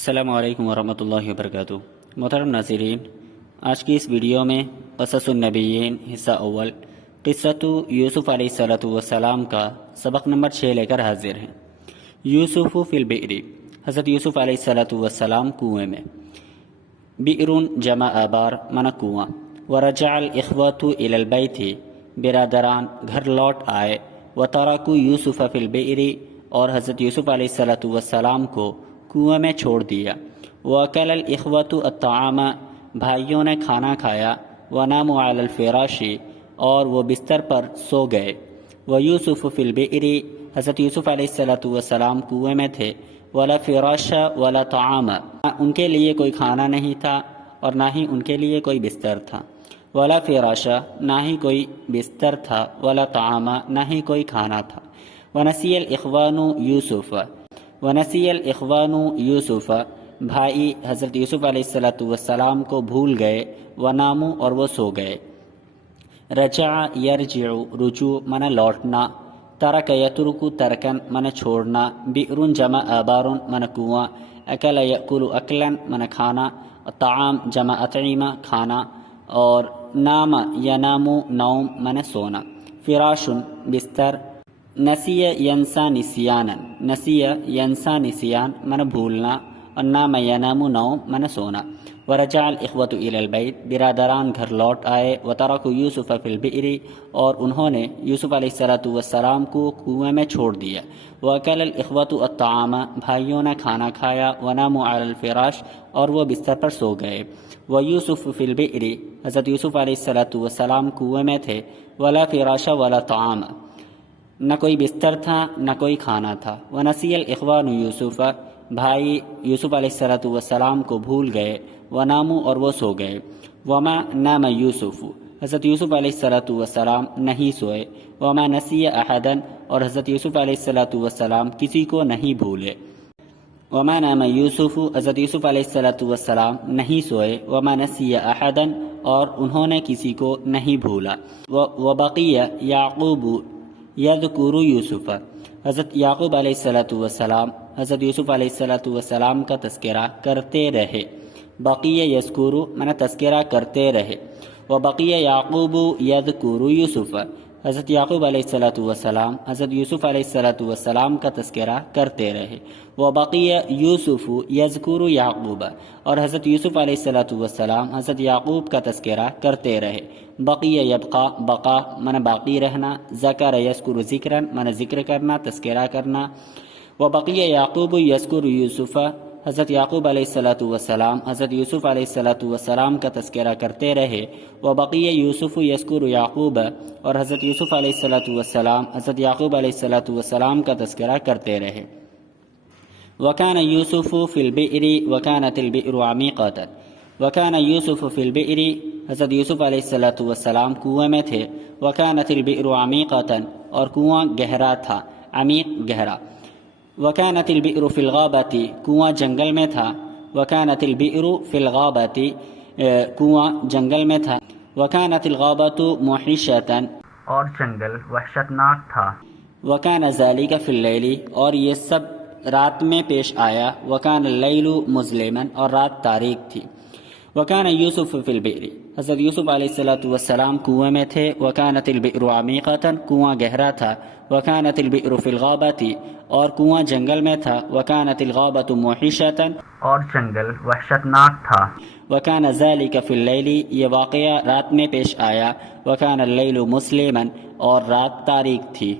السلام علیکم ورحمۃ اللہ وبرکاتہ۔ محترم ناظرین، آج کی اس ویڈیو میں قصص النبیین حصہ اول قصۃ یوسف علیہ السلام کا سبق نمبر 6 لے کر حاضر ہیں۔ یوسف فی البئر، حضرت یوسف علیہ السلام کنویں میں۔ بئر جمع آبار من کنواں۔ ورجع الاخوۃ الی البیت، برادران گھر لوٹ آئے۔ وترکوا یوسف فی البئر، اور حضرت یوسف علیہ السلام کو کنویں میں چھوڑ دیا۔ وَأَكَلَ الْإِخْوَةُ الطَّعَامَ، بھائیوں نے کھانا کھایا۔ وَنَامُوا عَلَى الْفِرَاشِ، اور وہ بستر پر سو گئے۔ وَيُوسُفُ فِي الْبِئْرِ، حضرت یوسف علیہ السلام کنویں میں تھے۔ وَلَا فِرَاشَ وَلَا طَعَامَ، ان کے لیے کوئی کھانا نہیں تھا اور نہ ہی ان کے لیے کوئی بستر تھا۔ وَلَا فِرَاشَ، نہ ہی کوئی بستر تھا۔ وَلَا طَعَامَ، نہ ہی کوئی کھانا تھا۔ وَنَسِيَ الْإِخْوَانُ يُوسُفَ، وَنَسِيَ الْإِخْوَانُ يُوسُفَ، بھائی حضرت یوسف علیہ السلام کو بھول گئے۔ وَنَامُوا، اور وہ سو گئے۔ رجع یرجع، رجوع من لوٹنا۔ ترک یترک، ترکن من چھوڑنا۔ بئر جمع آبار من کنواں۔ اکل یأکل اکلا، من کھانا۔ طعام جمع اطعمہ، کھانا۔ اور نام ینام، نوم من سونا۔ فراش بستر۔ نسی ینسا نسیانا، نسی ینسا نسیان من بھولنا۔ اور نام ینام، نوم من سونا۔ ورجع الاخوۃ الی البیت، برادران گھر لوٹ آئے۔ وترکوا یوسف فی البئر، اور انہوں نے یوسف علیہ السلام کو کنویں میں چھوڑ دیا۔ وَأَكَلَ الْإِخْوَةُ الطَّعَامَ، بھائیوں نے کھانا کھایا۔ وَنَامُوا عَلَى الْفِرَاشِ، اور وہ بستر پر سو گئے۔ وَيُوسُفُ فِي الْبِئْرِ، حضرت یوسف علیہ السلام کنویں میں تھے۔ وَلَا فِرَاشَ وَلَا طَعَامَ، نہ کوئی بستر تھا نہ کوئی کھانا تھا۔ وَنَسِيَ الْإِخْوَانُ يُوسُفَ، بھائی یوسف علیہ السلام کو بھول گئے۔ وَنَامُوا، اور وہ سو گئے۔ وَمَا نَامَ يُوسُفُ، حضرت یوسف علیہ السلام نہیں سوئے۔ وَمَا نَسِيَ أَحَدًا، اور حضرت یوسف علیہ السلام کسی کو نہیں بھولے۔ وَمَا نَامَ يُوسُفُ، حضرت یوسف علیہ السلام نہیں سوئے۔ وَمَا نَسِيَ أَحَدًا، اور انہوں نے کسی کو نہیں بھولا۔ وَبَقِيَ يَعْقُوبُ یذکر یوسف، حضرت یعقوب علیہ السلام حضرت یوسف علیہ السلام کا تذکرہ کرتے رہے۔ بقیہ یذکر، من تذکرہ کرتے رہے۔ وبقیہ یعقوب یذکر یوسف، حضرت یعقوب علیہ السلام حضرت یوسف علیہ السلام کا تذکرہ کرتے رہے۔ وبقیہ یوسف یذکر یعقوب، اور حضرت یوسف علیہ السلام حضرت یعقوب کا تذکرہ کرتے رہے۔ بقیہ یبقا، بقا من باقی رہنا۔ ذکر یذکر ذکرا، من ذکر کرنا، تذکرہ کرنا۔ وبقیہ یعقوب یذکر یوسف، حضرت یعقوب علیہ السلام حضرت یوسف علیہ السلام کا تذکرہ کرتے رہے۔ وبقیہ یوسف یذکر یعقوب، اور حضرت یوسف علیہ السلام حضرت یعقوب علیہ السلام کا تذکرہ کرتے رہے۔ وکان یوسف فی البئر وکانت البئر عمیقۃ، وکان یوسف فی البئر، حضرت یوسف علیہ السلام کنویں میں تھے۔ وکانت البئر عمیقۃ، اور کنواں گہرا تھا، عمیق گہرا۔ وکانت البئر فی الغابۃ، کنواں جنگل میں تھا۔ وکانت البئر فی الغابۃ، کنواں جنگل میں تھا۔ وکانت الغابۃ محیشۃ، اور جنگل وحشتناک تھا۔ وکان ذلک فی اللیل، اور یہ سب رات میں پیش آیا۔ وکان اللیل مظلما، اور رات تاریک تھی۔ وکان یوسف فی البئر، حضرت یوسف علیہ السلام کنویں میں تھے۔ وکانت البئر عمیقۃ، کنواں گہرا تھا۔ وکانت البئر فی الغابۃ، اور کنواں جنگل میں تھا۔ وکانت الغابۃ محیشۃ، اور جنگل وحشتناک تھا۔ وکان ذلک فی اللیل، یہ واقعہ رات میں پیش آیا۔ وکان اللیل مظلما، اور رات تاریک تھی۔